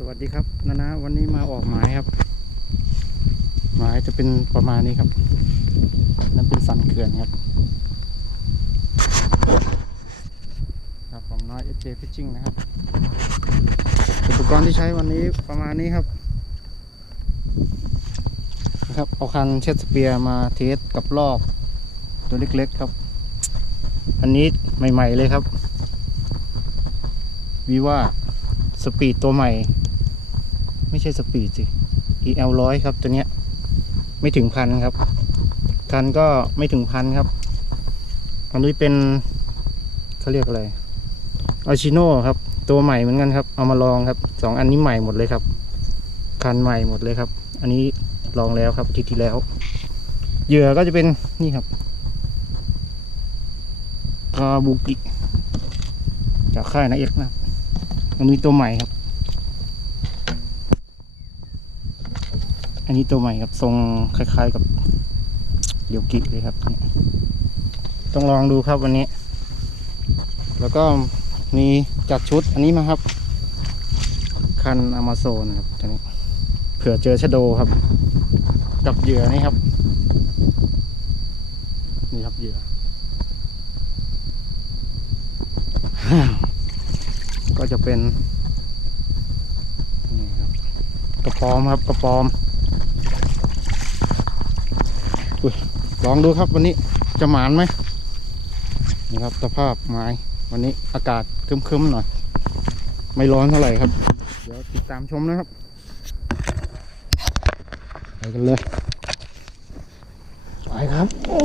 สวัสดีครับนานะวันนี้มาออกหมายครับ หมายจะเป็นประมาณนี้ครับนั่นเป็นสันเขื่อนครับ ครับผมน้อย FJ Fishing นะครับ อุปกรณ์ที่ใช้วันนี้ประมาณนี้ครับนะครับเอาคันเช็ดสเปียร์มาเทสกับรอบตัวเล็กๆครับ อันนี้ใหม่ ๆ เลยครับวีว่าสปีดตัวใหม่ ไม่ใช่สปีดสิ EL ร้อยครับตัวเนี้ย ไม่ถึงพันครับ คันก็ไม่ถึงพันครับ อันนี้เป็นเขาเรียกอะไรอาชิโน่ครับ ตัวใหม่เหมือนกันครับ เอามาลองครับสองอันนี้ใหม่หมดเลยครับ คันใหม่หมดเลยครับ อันนี้ลองแล้วครับอาทิตย์ที่แล้ว เหยื่อก็จะเป็นนี่ครับกาบุกิ จากค่ายนาเอกนะครับอันนี้ตัวใหม่ครับ อันนี้ตัวใหม่ครับทรงคล้าย ๆกับเดียวกิเลยครับเนี่ยต้องลองดูครับวันนี้ แล้วก็มีจัดชุดอันนี้มาครับ คันอ m มาโซนครับตัวนี้เผื่อเจอชะโดครับ กับเหยื่อนี่ครับ นี่ครับเหยื่อ ก็จะเป็น นี่ครับ กระปอมครับ กระปอม ลองดูครับวันนี้จะหมานไหมนี่ครับสภาพไม้วันนี้อากาศครึ้มๆหน่อย ไม่ร้อนเท่าไหร่ครับ เดี๋ยวติดตามชมนะครับไปกันเลยไปครับ โอ้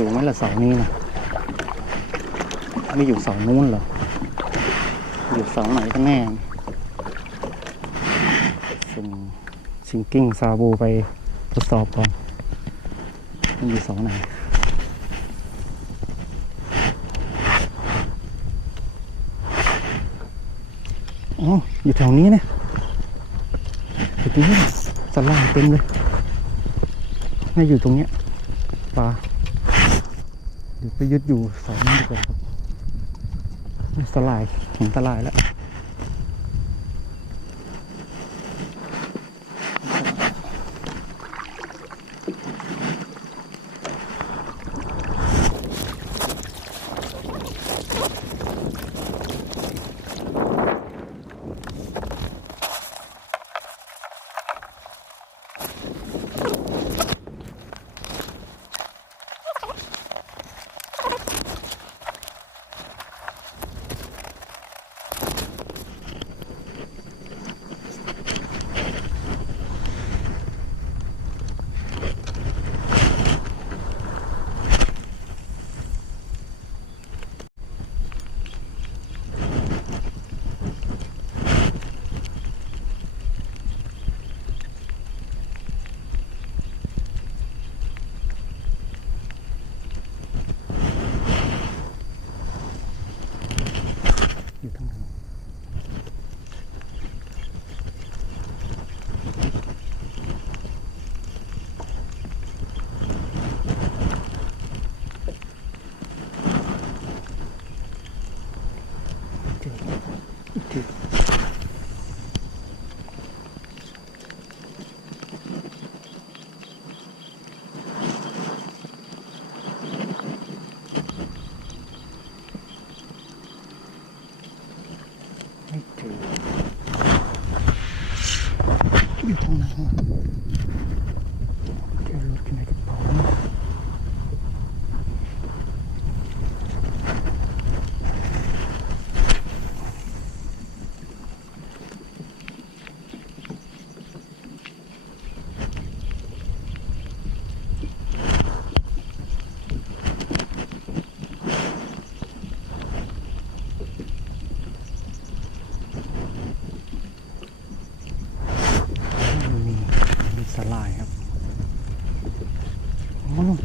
อยู่ไหมล่ะเสานี้นะไม่อยู่เสานู้นหรอ อยู่เสาไหนกันแน่ส่งซิงกิ้งซาบูไปทดสอบก่อนมันอยู่เสาไหนอ๋ออยู่แถวนี้นะอยู่ตรงนี้สลามเต็มเลยน่าอยู่ตรงเนี้ยปลา เดี๋ยวไปยึดอยู่เสานี้ดีกว่าครับสลายเห็นสลายแล้ว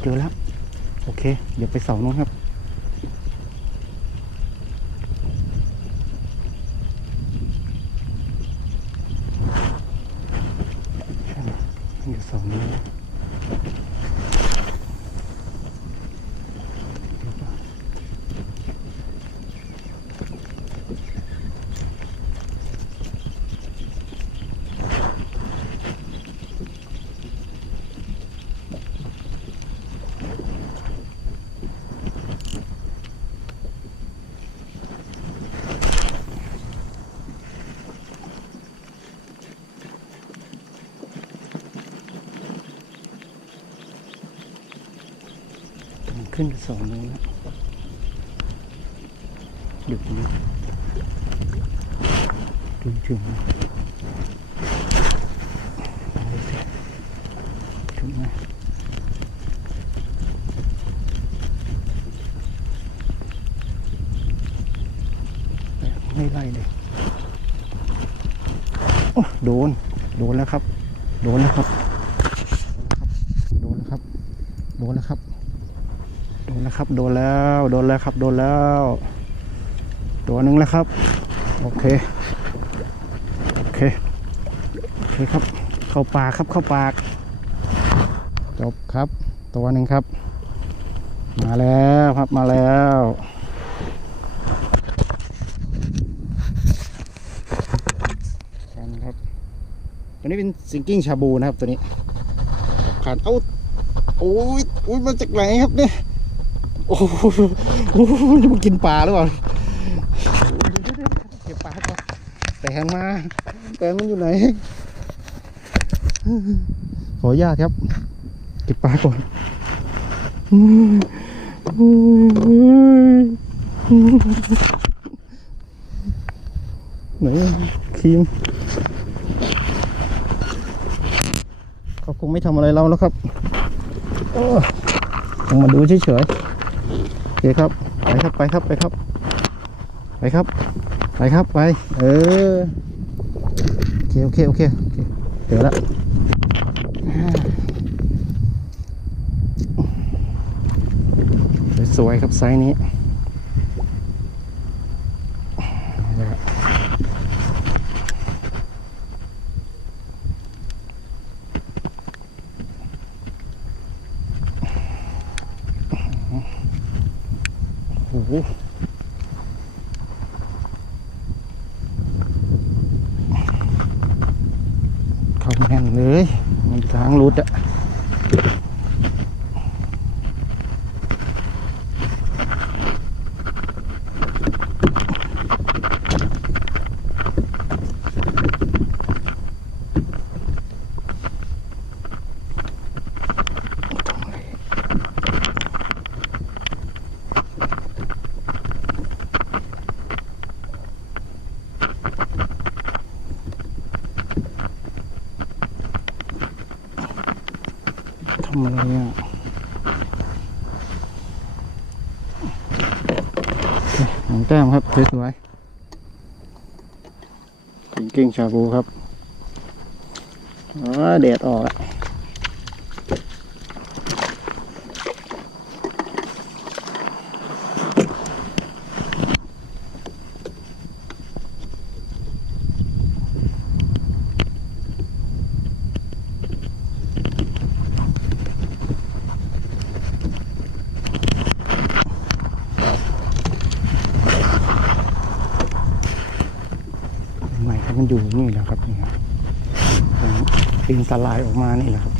เจอแล้ว โอเค เดี๋ยวไปเสานู้นครับ ใช่ไหมอยู่เสานี้นะเดี๋ยวก่อนมัน ขึ้นเสานี้นะหยุดนี้ถึงถึงนะเอาเลยสิถึงนะไม่ไล่เลยโอ้โดน โดนแล้วครับ โดนแล้วครับ โดนแล้วครับ โดนแล้วครับ โดนแล้ว โดนแล้วครับ โดนแล้ว ตัวหนึ่งแล้วครับ โอเค โอเค โอเคครับ เข้าปากครับเข้าปาก จบครับ ตัวหนึ่งครับ มาแล้วครับ มาแล้วกันครับ ตัวนี้เป็นซิงกิ้งชาบูนะครับตัวนี้ผ่านเอ้าโอ้ยโอ้ยมาจากไหนครับเนี่ย โอ้โหจะมากินปลาหรือเปล่าเก็บปลาก่อนแตงมาแตงมันอยู่ไหน ขออนุญาตครับ เก็บปลาก่อนไหนครีมเขาคงไม่ทำอะไรเราแล้วครับโอ้ลงมาดูเฉยๆ เคครับ ไปครับไปครับไปครับ ไปครับ ไปครับไป เออโอเคโอเคโอเคเคเจอแล้วสวยครับไซส์นี้นี่แหละโอ้โหเข้าแน่นเลยมันทางรุดอะทำ อะไรอะหางแต้มครับ สวยๆเก่งชาบูครับอ๋อแดดออกอะ ใหม่ครับมันอยู่นี่แหละครับนี่ครับปีนสลายออกมานี่แหละครับ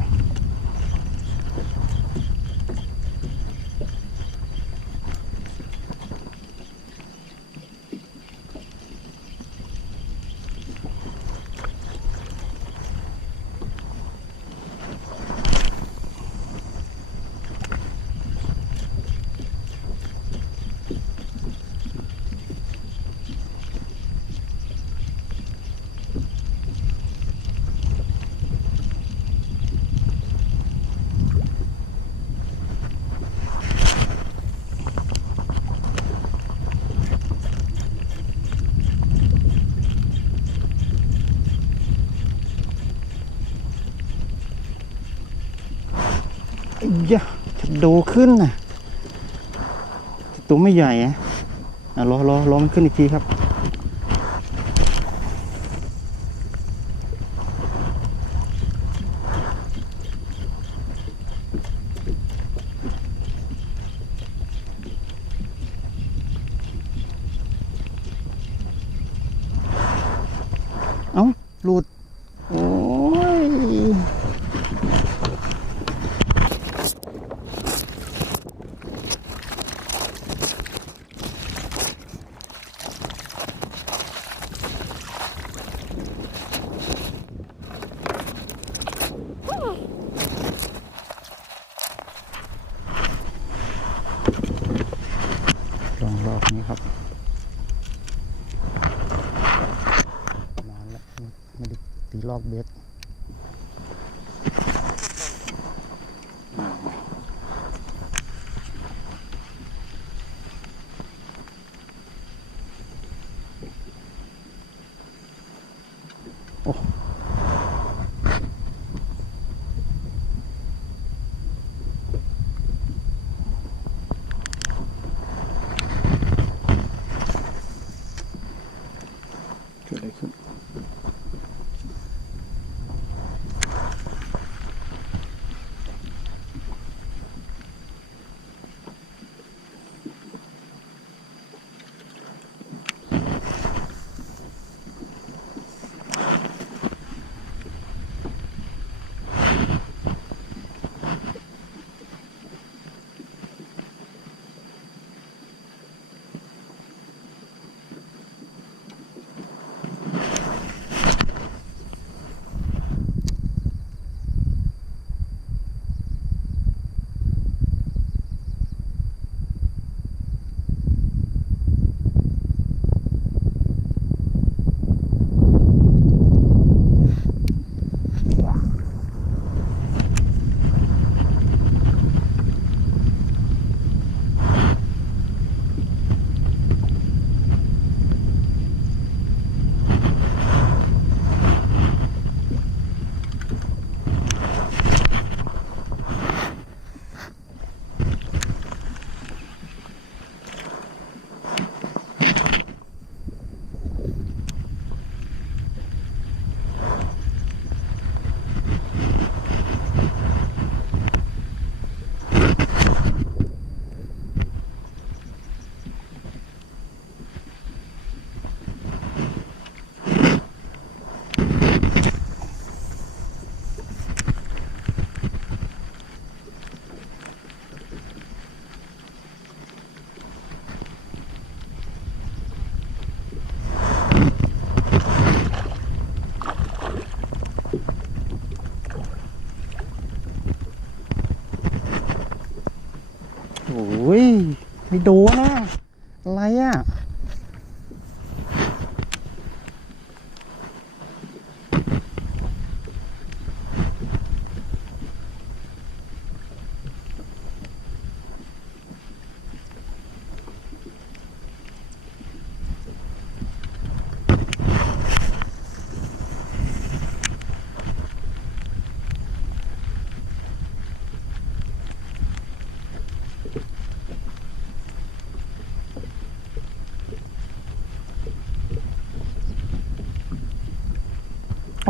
ยะจะดขึ้นนะตัวไม่ใหญ่อะรอรอรอมันขึ้นอีกทีครับ นะครับนานแล้วไม่ได้ตีลอกเบ็ด ไปดูนะ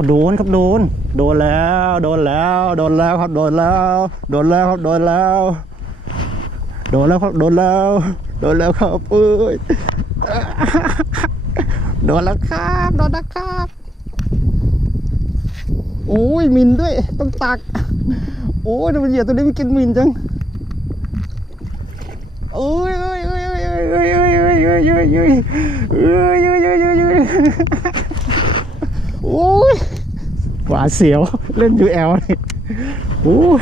โดนครับโดน โดนแล้ว โดนแล้ว โดนแล้วครับโดนแล้ว โดนแล้วครับโดนแล้ว โดนแล้วครับโดนแล้ว โดนแล้วครับเอ้ยโดนแล้วครับโดนแล้วครับโอ้ยมินด้วยต้องตัก โอ้ยทำไมเหยื่อตัวนี้มันกินมินจังโอ้ยโอ้ยโอ้ยโอ้ยโอ้ยโอ้ยโอ้ยโอ้ยโอ้ยโอ้ยโอ้ย โอ้ยหวาเสียวเล่นยูแอลนี่โอ้ย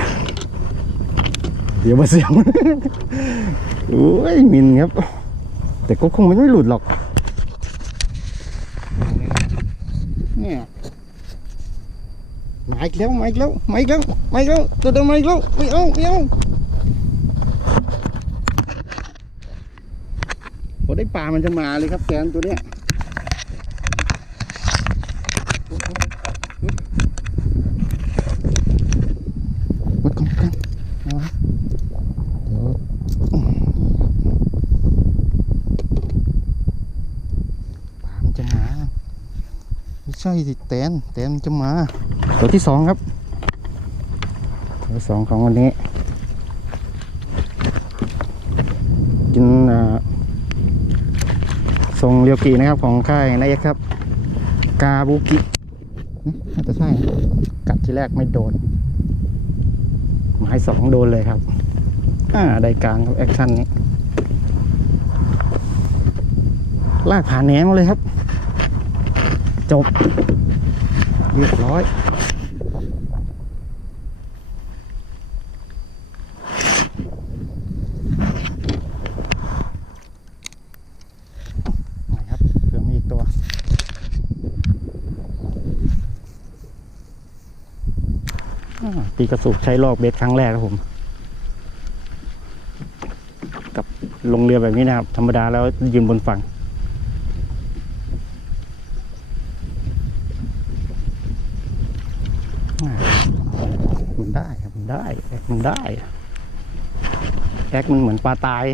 เดี๋ยวมาเสียวโอ้ยมินครับ แต่ก็คงไม่หลุดหรอก เนี่ยไม่แล้วไม่แล้วไม่แล้วไม่แล้วตัวเดิมไม่แล้วไม่เอาไม่เอาพอได้ปลามันจะมาเลยครับแกนตัวเนี้ย ไม่ใช่สิแตนแตนจะมา ตัวที่สองครับ ตัวสองของวันนี้กินทรงเรียวกีนะครับของค่ายนายครับ กาบุกิน่าจะใช่กัดทีแรกไม่โดน หมายสองโดนเลยครับ อ่าได้กลางครับแอคชั่นนี้ ลากผ่านแหนมมาเลยครับ จบ เรียบร้อยครับเผื่อมีอีกตัวตีกระสุกใช้ลอกเบสครั้งแรกครับผม กับลงเรือแบบนี้นะครับ ธรรมดาแล้วยืนบนฝั่ง อ่ามันได้ครับมันได้แอค มันได้แอคมันเหมือนปลาตาย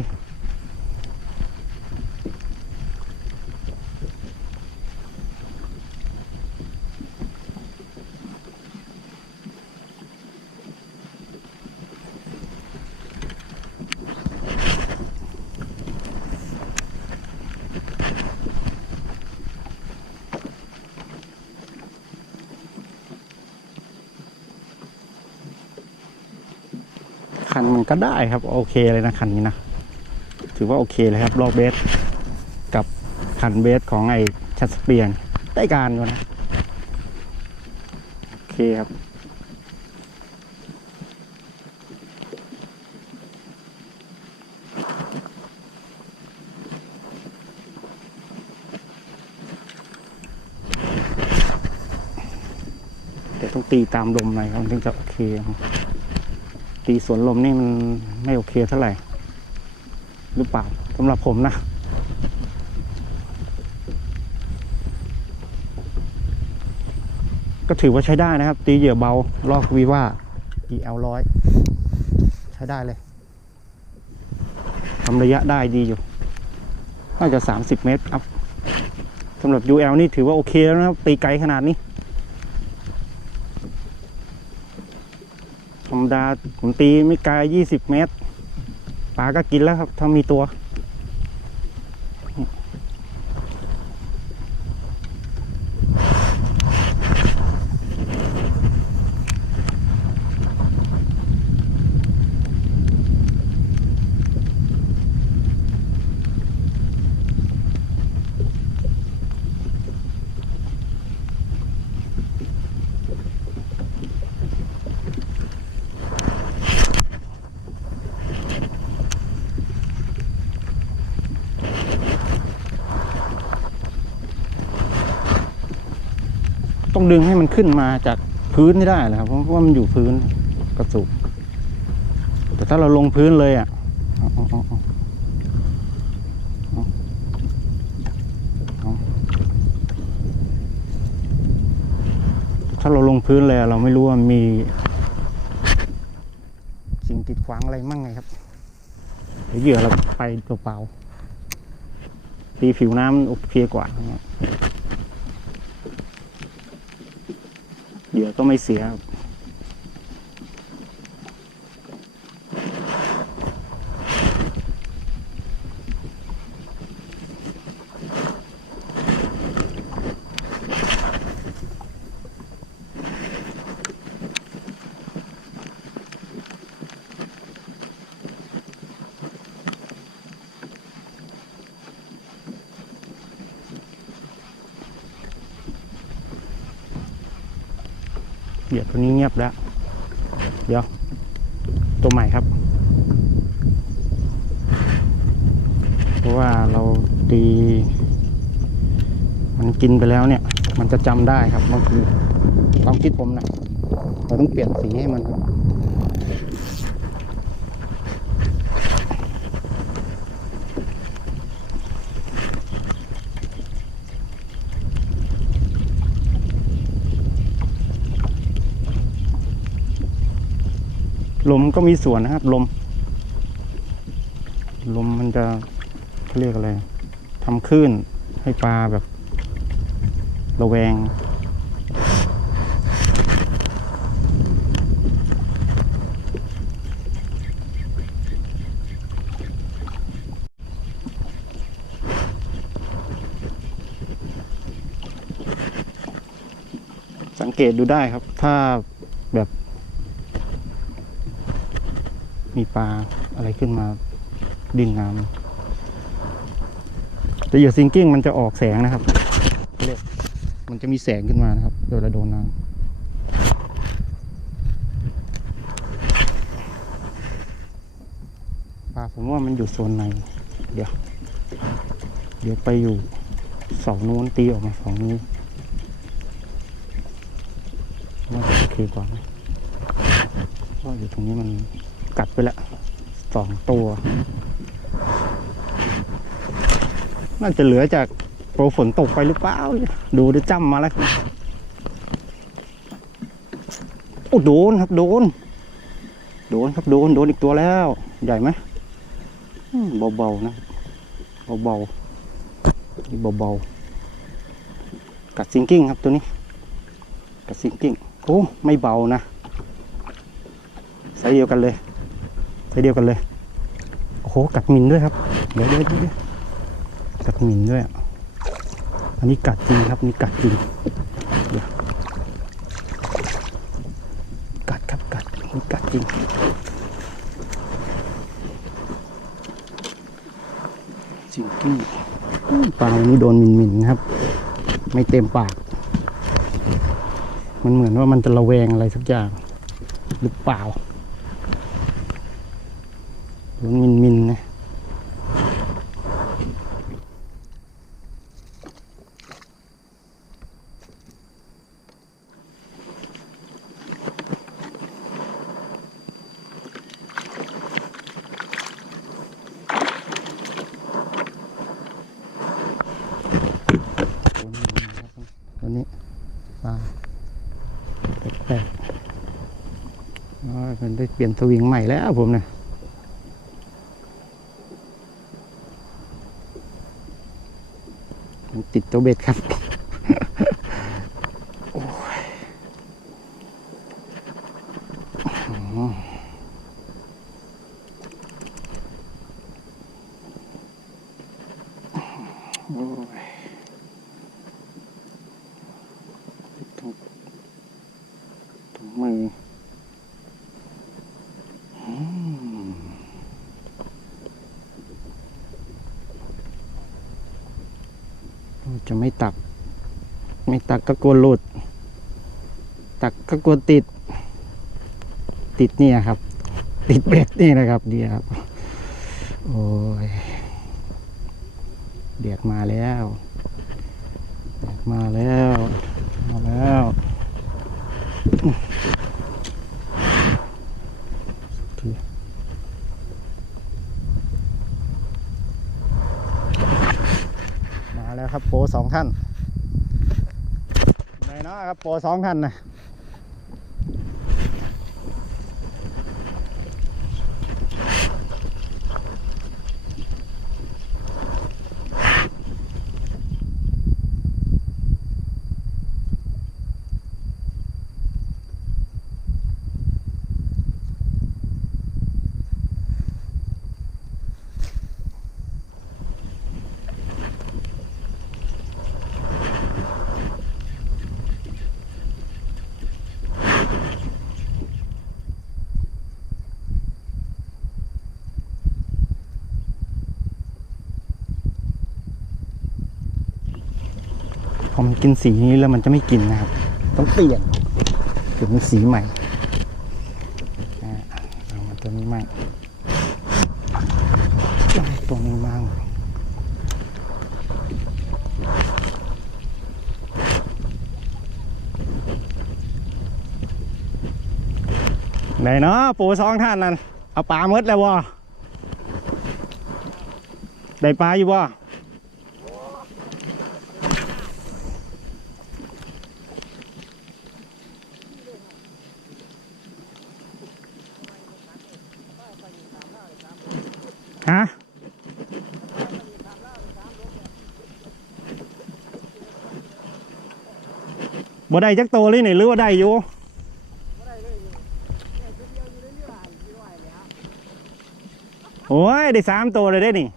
ก็ได้ครับ โอเคเลยนะคันนี้นะ ถือว่าโอเคเลยครับลอกเบสกับคันเบสของไอ้ชัดสเปียนได้การอยู่นะ โอเคครับแต่ต้องตีตามลมหน่อยครับถึงจะโอเคครับ ตีสวนลมนี่มันไม่โอเคเท่าไหร่ หรือเปล่าสำหรับผมนะก็ถือว่าใช้ได้นะครับ ตีเหยื่อเบา ลอกวีว่า EL ร้อยใช้ได้เลยทำระยะได้ดีอยู่ น่าจะ 30 เมตรครับสำหรับ UL นี่ถือว่าโอเคแล้วนะครับ ตีไกลขนาดนี้ ธรรมดาผมตีไม่ไกลยี่สิบเมตรปลาก็กินแล้วครับถ้ามีตัว ดึงให้มันขึ้นมาจากพื้นให้ได้นะครับ เพราะว่ามันอยู่พื้นกระสุกแต่ถ้าเราลงพื้นเลยอะถ้าเราลงพื้นเลยเราไม่รู้ว่ามี สิ่งติดขวางอะไรมั่งไงครับเดี๋ยวเหยื่อเราไปเปล่าๆตีผิวน้ำโอเคกว่านะครับ เดี๋ยวก็ไม่เสีย เหยื่อตัวนี้เงียบแล้ว เดี๋ยว ตัวใหม่ครับ เพราะว่าเราตี มันกินไปแล้วเนี่ย มันจะจำได้ครับบางทีความคิดผมนะเราต้องเปลี่ยนสีให้มันครับ ลมก็มีส่วนนะครับ ลม ลมมันจะเรียกอะไรทำคลื่นให้ปลาแบบระแวงสังเกตดูได้ครับ ถ้าแบบ มีปลาอะไรขึ้นมาดินน้ำแต่เหยื่อซิงกิ้งมันจะออกแสงนะครับเรียกมันจะมีแสงขึ้นมานะครับเวลาโดนน้ำปลาผมว่ามันอยู่โซนใน เดี๋ยว เดี๋ยวไปอยู่เสองนู้นตีออกมาสองนี้ว่าจะโอเคกว่าไหมเพราะอยู่ตรงนี้มัน กัดไปละสองตัว น่าจะเหลือจากโปรฝนตกไปหรือเปล่า ดูด้จ้ำมาแล้วโอ้โดนครับโดน โดนครับโดนโดนอีกตัวแล้ว ใหญ่ไหมเบาๆนะเบาๆนี่เบาๆกัดซิงกิ้งครับตัวนี้กัดซิงกิ้งโอ้ไม่เบานะไซส์เดียวกันเลย ไซส์เดียวกันเลย โอ้โห กัดมินด้วยครับ เดี๋ยวเดี๋ยวเดี๋ยวกัดมินด้วยอะอันนี้กัดจริงครับ นี่กัดจริงเดี๋ยวกัดครับกัดนี่กัดจริงซิงกิ้ปลาวันนี้โดนมินมินครับ ไม่เต็มปาก มันเหมือนว่ามันจะระแวงอะไรสักอย่าง หรือเปล่า โดนมินมินๆนะวันนี้ปลาแปลกๆอ๋อมันได้เปลี่ยนสวิงใหม่แล้วผมเนี่ยมัน ตัวเบ็ดครับโอ้ยอ๋อโอ้ย ตรงตรงมืออืมจะ ไม่ตัก ไม่ตักก็กลัวหลุด ตักก็กลัวติด ติดเนี่ยครับ ติดเบ็ดนี่นะครับเนี่ยครับ โอ้ยเดือดมาแล้วเดียกมาแล้ว มาแล้วโอเคมา แล้วครับโปรสองท่านไหนเนาะครับโปรสองท่านนะ อมันกินสีนี้แล้วมันจะไม่กินนะครับ ต้องเปลี่ยนถึงสีใหม่เอามาตัวนี้มั่งตัวนี้มั่งไหนเนาะปูสองท่านนั่นเอาปลาหมดแล้ววะได้ปลาอยู่วะ บ่ได้จักโตเลยนี่หรือว่าได้อยู่โอ้ยได้สามตัวเลยได้นี่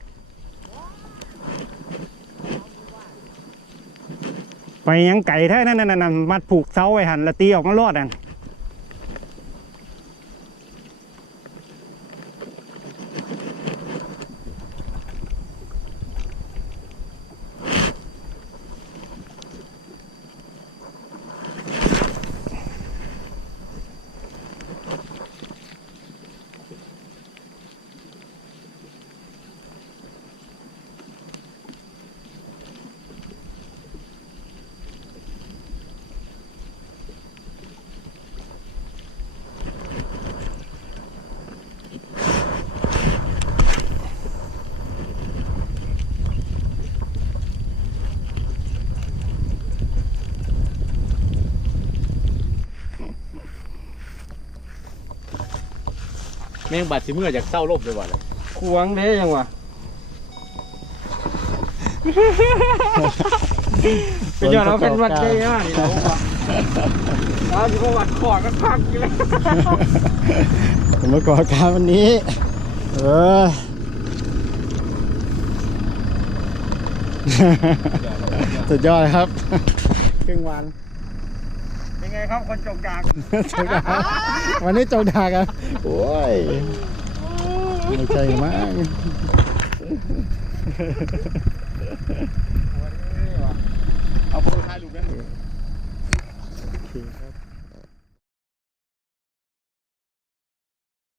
ไปยังไก่แท้นั่นนั่นนั่นมัดผูกเสาไว้หันแล้วตีออกมารอดอะ แม่งบาดสิเมื่อจากเศร้าลบเลยว่ะเลยควงเด้ยังวะเป็นยอดเราเป็นวัดได้ยังนี่เราวะเราอยู่วัดขอดก็พักอยู่แล้วผมมาก่อการวันนี้ เออสุดยอดเลยครับ ครึ่งวัน เป็นไงครับคนจกดากจกดาวันนี้จกดากัน โอ้ยไม่ใช่มั้ง